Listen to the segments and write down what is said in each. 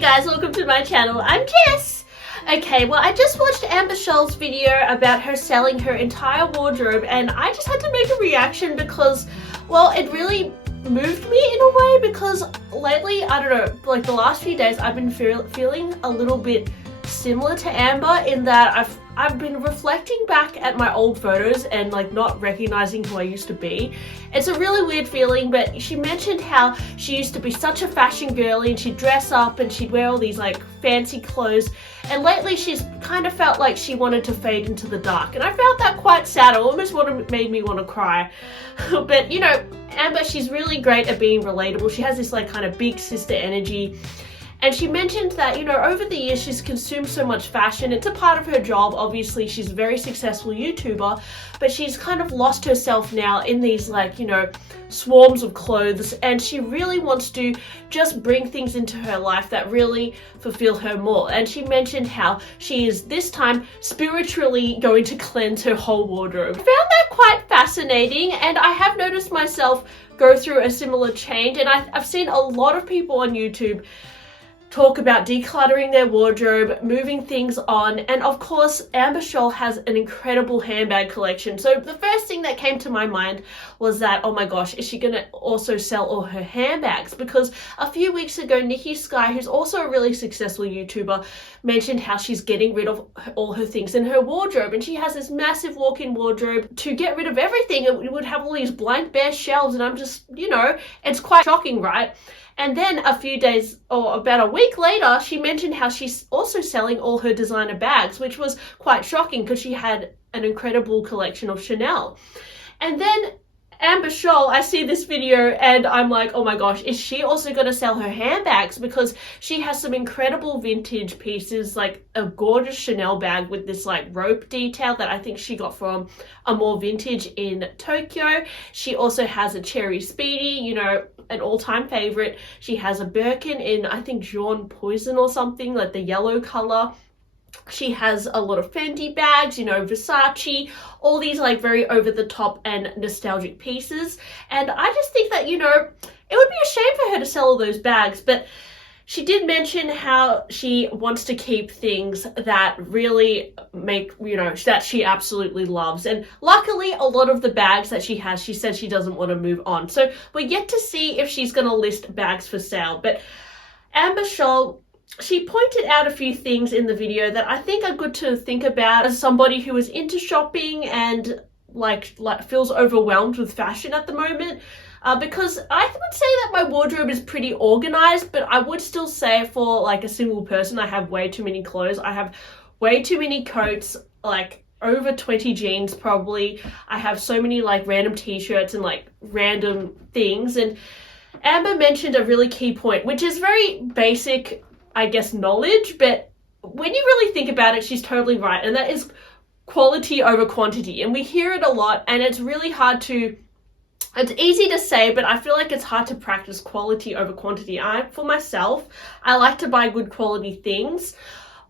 guys, welcome to my channel. I'm Jess. Okay, well, I just watched Amber Scholl's video about her selling her entire wardrobe, and I just had to make a reaction because, well, it really moved me in a way because lately, I don't know, like the last few days, I've been feeling a little bit similar to Amber in that I've been reflecting back at my old photos and like not recognizing who I used to be. It's a really weird feeling, but she mentioned how she used to be such a fashion girly and she'd dress up and she'd wear all these like fancy clothes, and lately she's kind of felt like she wanted to fade into the dark, and I felt that quite sad. It almost made me want to cry. But you know, Amber, she's really great at being relatable. She has this like kind of big sister energy. And she mentioned that, you know, over the years she's consumed so much fashion. It's a part of her job. Obviously, she's a very successful YouTuber, but she's kind of lost herself now in these like, you know, swarms of clothes. And she really wants to just bring things into her life that really fulfill her more. And she mentioned how she is this time spiritually going to cleanse her whole wardrobe. I found that quite fascinating, and I have noticed myself go through a similar change. And I've seen a lot of people on YouTube talk about decluttering their wardrobe, moving things on, and of course Amber Scholl has an incredible handbag collection. So the first thing that came to my mind was that, oh my gosh, is she gonna also sell all her handbags? Because a few weeks ago, Nikki Sky, who's also a really successful YouTuber, mentioned how she's getting rid of all her things in her wardrobe, and she has this massive walk-in wardrobe to get rid of everything. It would have all these blank bare shelves, and I'm just, you know, it's quite shocking, right? And then a few days or about a week later, she mentioned how she's also selling all her designer bags, which was quite shocking because she had an incredible collection of Chanel. And then Amber Scholl, I see this video and I'm like, oh my gosh, is she also going to sell her handbags? Because she has some incredible vintage pieces, like a gorgeous Chanel bag with this like rope detail that I think she got from a more vintage in Tokyo. She also has a Cherry Speedy, you know, an all-time favorite. She has a Birkin in, I think, Jaune Poison or something, like the yellow color. She has a lot of Fendi bags, you know, Versace, all these like very over-the-top and nostalgic pieces. And I just think that, you know, it would be a shame for her to sell all those bags, but she did mention how she wants to keep things that really make, you know, that she absolutely loves. And luckily, a lot of the bags that she has, she said she doesn't want to move on. So we're yet to see if she's going to list bags for sale. But Amber Scholl, she pointed out a few things in the video that I think are good to think about as somebody who is into shopping and like feels overwhelmed with fashion at the moment. Because I would say that my wardrobe is pretty organized, but I would still say for like a single person, I have way too many clothes. I have way too many coats, like over 20 jeans probably. I have so many like random t-shirts and like random things. And Amber mentioned a really key point, which is very basic, I guess, knowledge, but when you really think about it, she's totally right. And that is quality over quantity. And we hear it a lot, and it's really hard to, it's easy to say, but I feel like it's hard to practice quality over quantity. For myself, I like to buy good quality things,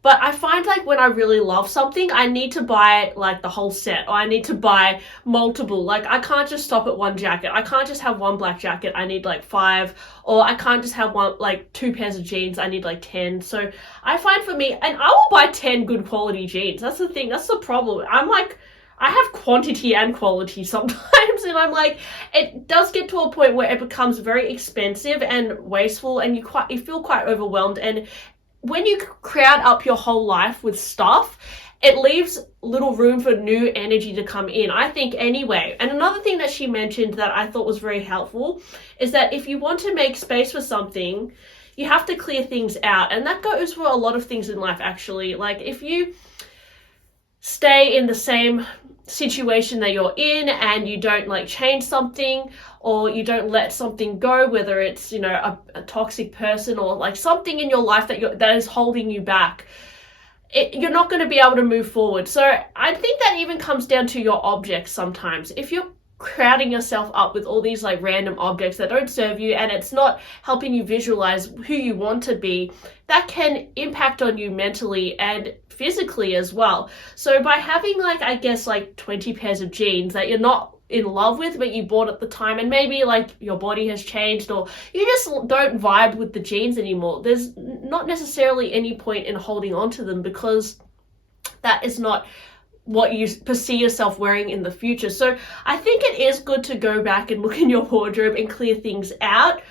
but I find like when I really love something, I need to buy like the whole set, or I need to buy multiple. Like I can't just stop at one jacket. I can't just have one black jacket. I need like 5, or I can't just have one, like 2 pairs of jeans. I need like 10. So I find for me, and I will buy 10 good quality jeans. That's the thing. That's the problem. I'm like, I have quantity and quality sometimes, and I'm like, it does get to a point where it becomes very expensive and wasteful, and you feel quite overwhelmed. And when you crowd up your whole life with stuff, it leaves little room for new energy to come in, I think, anyway. And another thing that she mentioned that I thought was very helpful is that if you want to make space for something, you have to clear things out. And that goes for a lot of things in life, actually. Like if you stay in the same situation that you're in and you don't like change something, or you don't let something go, whether it's, you know, a toxic person or like something in your life that is holding you back, you're not going to be able to move forward. So I think that even comes down to your objects sometimes. If you're crowding yourself up with all these like random objects that don't serve you and it's not helping you visualize who you want to be, that can impact on you mentally and physically as well. So by having like, I guess like 20 pairs of jeans that you're not in love with, but you bought at the time, and maybe like your body has changed or you just don't vibe with the jeans anymore. There's not necessarily any point in holding on to them, because that is not what you perceive yourself wearing in the future. So I think it is good to go back and look in your wardrobe and clear things out.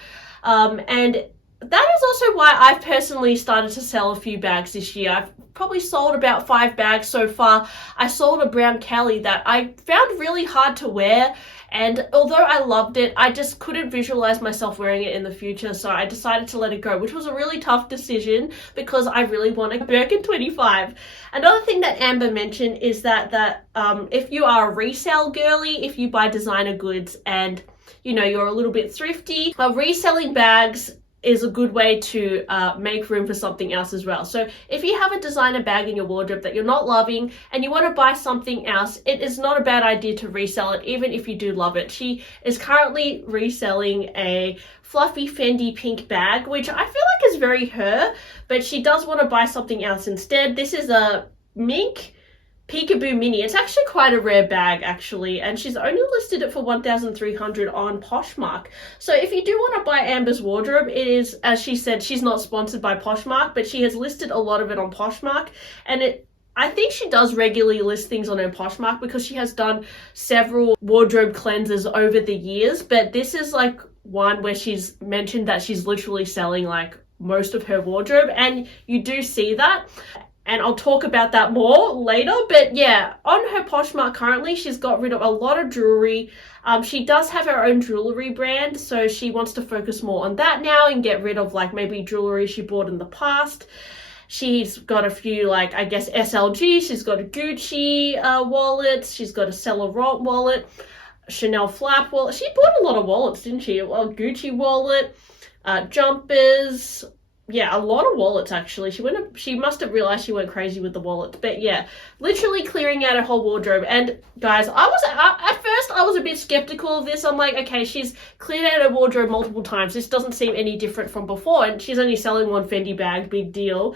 And that is also why I've personally started to sell a few bags this year. I've probably sold about 5 bags so far. I sold a brown Kelly that I found really hard to wear, and although I loved it, I just couldn't visualize myself wearing it in the future, so I decided to let it go, which was a really tough decision because I really want a Birkin 25. Another thing that Amber mentioned is that if you are a resale girly, if you buy designer goods and you know you're a little bit thrifty, reselling bags is a good way to make room for something else as well. So if you have a designer bag in your wardrobe that you're not loving and you want to buy something else, it is not a bad idea to resell it, even if you do love it. She is currently reselling a fluffy Fendi pink bag, which I feel like is very her, but she does want to buy something else instead. This is a mink Peekaboo Mini. It's actually quite a rare bag, actually, and she's only listed it for $1,300 on Poshmark. So if you do want to buy Amber's wardrobe, it is, as she said, she's not sponsored by Poshmark, but she has listed a lot of it on Poshmark, and I think she does regularly list things on her Poshmark because she has done several wardrobe cleanses over the years, but this is like one where she's mentioned that she's literally selling like most of her wardrobe, and you do see that. And I'll talk about that more later. But yeah, on her Poshmark currently, she's got rid of a lot of jewelry. She does have her own jewelry brand, so she wants to focus more on that now and get rid of like maybe jewelry she bought in the past. She's got a few, like, I guess SLG. She's got a Gucci wallet. She's got a Saint Laurent wallet, Chanel flap wallet. She bought a lot of wallets, didn't she? Well, Gucci wallet, jumpers. Yeah, a lot of wallets, actually. She must have realized she went crazy with the wallets. But yeah, literally clearing out her whole wardrobe. And guys, at first I was a bit skeptical of this. I'm like, okay, she's cleared out her wardrobe multiple times. This doesn't seem any different from before. And she's only selling one Fendi bag, big deal.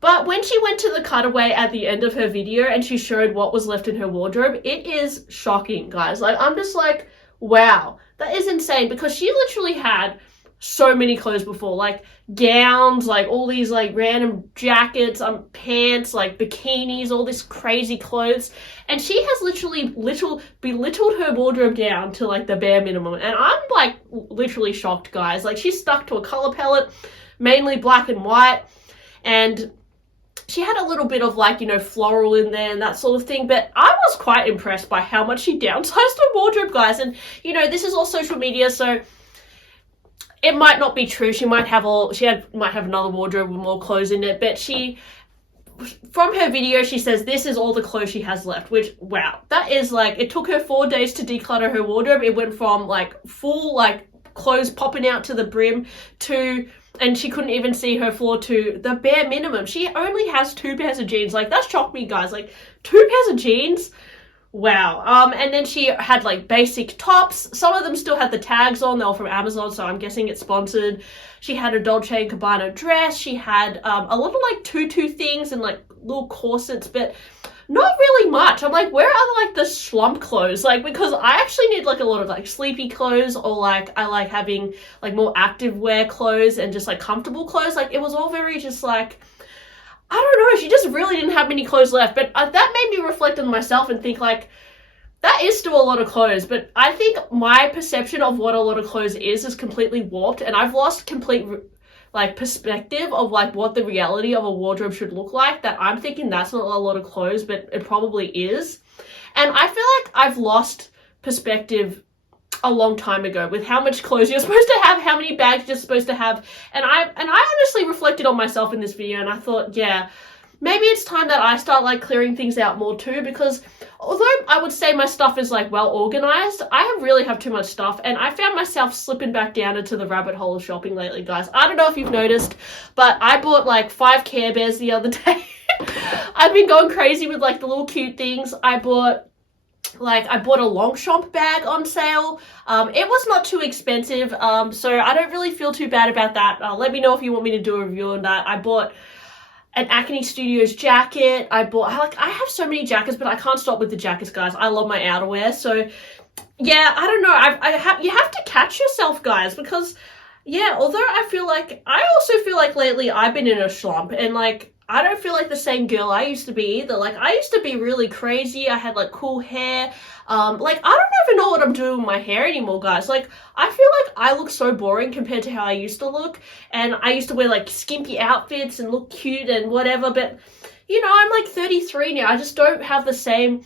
But when she went to the cutaway at the end of her video and she showed what was left in her wardrobe, it is shocking, guys. Like, I'm just like, wow, that is insane, because she literally had so many clothes before, like gowns, like all these like random jackets, pants, like bikinis, all this crazy clothes, and she has literally belittled her wardrobe down to like the bare minimum. And I'm like literally shocked, guys. Like, she's stuck to a color palette, mainly black and white, and she had a little bit of like, you know, floral in there and that sort of thing, but I was quite impressed by how much she downsized her wardrobe, guys. And you know, this is all social media, so it might not be true. She might have another wardrobe with more clothes in it, but from her video, she says this is all the clothes she has left, which, wow, that is like, it took her 4 days to declutter her wardrobe. It went from like full like clothes popping out to the brim and she couldn't even see her floor, to the bare minimum. She only has 2 pairs of jeans. Like, that shocked me, guys. Like, 2 pairs of jeans? Wow. And then she had like basic tops. Some of them still had the tags on. They were from Amazon, so I'm guessing it's sponsored. She had a Dolce & Gabbana dress. She had a lot of like tutu things and like little corsets, but not really much. I'm like, where are like the slump clothes? Like, because I actually need like a lot of like sleepy clothes, or like I like having like more active wear clothes and just like comfortable clothes. Like, it was all very just like, I don't know, she just really didn't have many clothes left. But that made me reflect on myself and think like, that is still a lot of clothes. But I think my perception of what a lot of clothes is completely warped, and I've lost complete like perspective of like what the reality of a wardrobe should look like, that I'm thinking that's not a lot of clothes, but it probably is. And I feel like I've lost perspective a long time ago with how much clothes you're supposed to have, how many bags you're supposed to have. And I honestly reflected on myself in this video, and I thought, yeah, maybe it's time that I start like clearing things out more too, because although I would say my stuff is like well organized, I really have too much stuff, and I found myself slipping back down into the rabbit hole of shopping lately, guys. I don't know if you've noticed, but I bought like 5 Care Bears the other day. I've been going crazy with like the little cute things. I bought a Longchamp bag on sale. It was not too expensive, so I don't really feel too bad about that. Let me know if you want me to do a review on that. I bought an Acne Studios jacket. I have so many jackets, but I can't stop with the jackets, guys. I love my outerwear, so Yeah, I don't know. You have to catch yourself, guys, because yeah, although I also feel like lately I've been in a slump, and like I don't feel like the same girl I used to be either. Like I used to be really crazy. I had like cool hair. Like I don't even know what I'm doing with my hair anymore, guys. Like I feel like I look so boring compared to how I used to look, and I used to wear like skimpy outfits and look cute and whatever, but you know, I'm like 33 now. I just don't have the same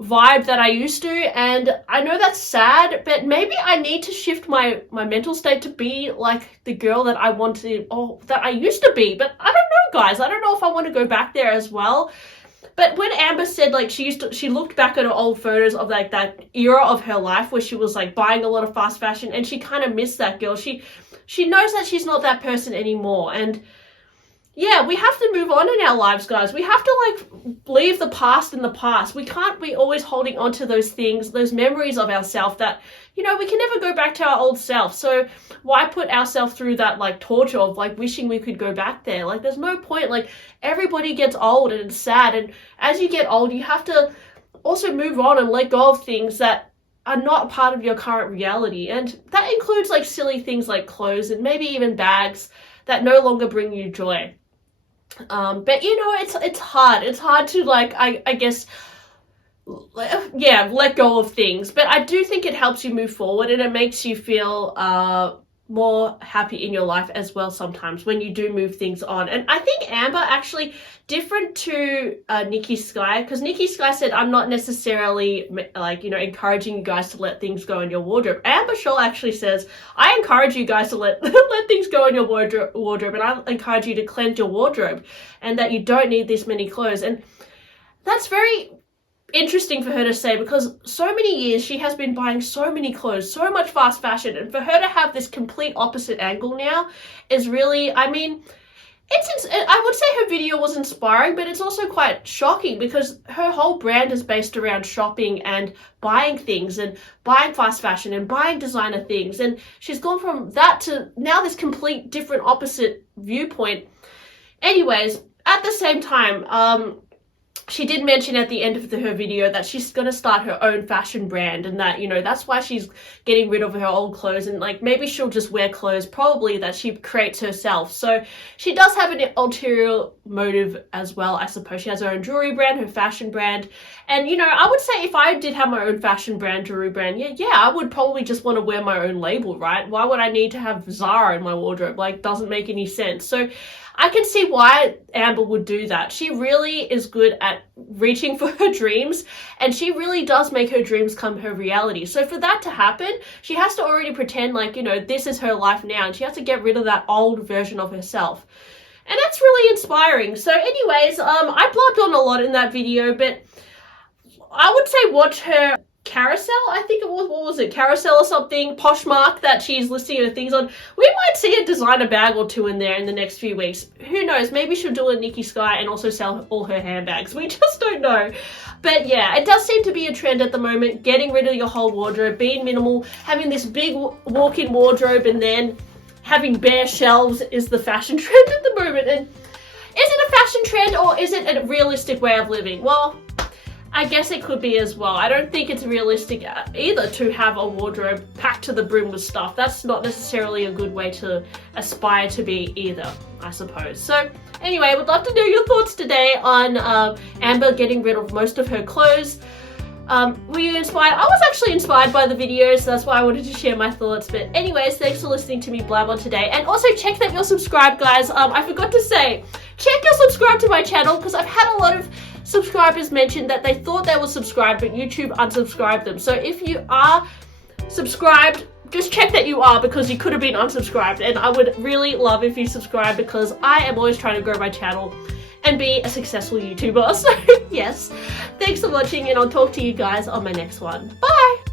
vibe that I used to, and I know that's sad, but maybe I need to shift my mental state to be like the girl that I wanted, or that I used to be. But I don't know, guys. I don't know if I want to go back there as well. But when Amber said like she looked back at her old photos of like that era of her life where she was like buying a lot of fast fashion, and she kind of missed that girl. She knows that she's not that person anymore, and yeah, we have to move on in our lives, guys. We have to like leave the past in the past. We can't be always holding on to those things, those memories of ourselves that, you know, we can never go back to our old self. So why put ourselves through that like torture of like wishing we could go back there? Like there's no point. Like everybody gets old and it's sad. And as you get old, you have to also move on and let go of things that are not a part of your current reality. And that includes like silly things like clothes and maybe even bags that no longer bring you joy. But you know, it's hard. It's hard to like, I guess, yeah, let go of things. But I do think it helps you move forward, and it makes you feel more happy in your life as well sometimes when you do move things on. And I think Amber actually, different to Nikki Sky, because Nikki Sky said, I'm not necessarily like, you know, encouraging you guys to let things go in your wardrobe. Amber Scholl actually says, I encourage you guys to let things go in your wardrobe, and I encourage you to cleanse your wardrobe, and that you don't need this many clothes. And that's very interesting for her to say, because so many years she has been buying so many clothes, so much fast fashion, and for her to have this complete opposite angle now is really, I mean, I would say her video was inspiring, but it's also quite shocking because her whole brand is based around shopping and buying things and buying fast fashion and buying designer things, and she's gone from that to now this complete different opposite viewpoint. Anyways, at the same time, she did mention at the end of her video that she's going to start her own fashion brand, and that, you know, that's why she's getting rid of her old clothes, and like maybe she'll just wear clothes probably that she creates herself. So she does have an ulterior motive as well, I suppose. She has her own jewelry brand, her fashion brand, and you know, I would say if I did have my own fashion brand, jewelry brand, yeah, I would probably just want to wear my own label, right? Why would I need to have Zara in my wardrobe? Like, doesn't make any sense. So I can see why Amber would do that. She really is good at reaching for her dreams, and she really does make her dreams come her reality. So for that to happen, she has to already pretend like, you know, this is her life now, and she has to get rid of that old version of herself. And that's really inspiring. So anyways, I blabbed on a lot in that video, but I would say watch her carousel, I think it was, what was it, carousel or something, Poshmark, that she's listing her things on. We might see a designer bag or two in there in the next few weeks. Who knows, maybe she'll do a Nikki Sky and also sell all her handbags. We just don't know. But yeah, it does seem to be a trend at the moment, getting rid of your whole wardrobe, being minimal, having this big walk-in wardrobe, and then having bare shelves is the fashion trend at the moment. And is it a fashion trend, or is it a realistic way of living? Well, I guess it could be as well. I don't think it's realistic either to have a wardrobe packed to the brim with stuff. That's not necessarily a good way to aspire to be either, I suppose. So anyway, I would love to know your thoughts today on Amber getting rid of most of her clothes. Were you inspired? I was actually inspired by the videos, so that's why I wanted to share my thoughts. But anyways, thanks for listening to me blab on today. And also check that you're subscribed, guys. I forgot to say, check you're subscribed to my channel, because I've had a lot of subscribers mentioned that they thought they were subscribed, but YouTube unsubscribed them. So if you are subscribed, just check that you are, because you could have been unsubscribed. And I would really love if you subscribe, because I am always trying to grow my channel and be a successful YouTuber. So yes, thanks for watching, and I'll talk to you guys on my next one. Bye!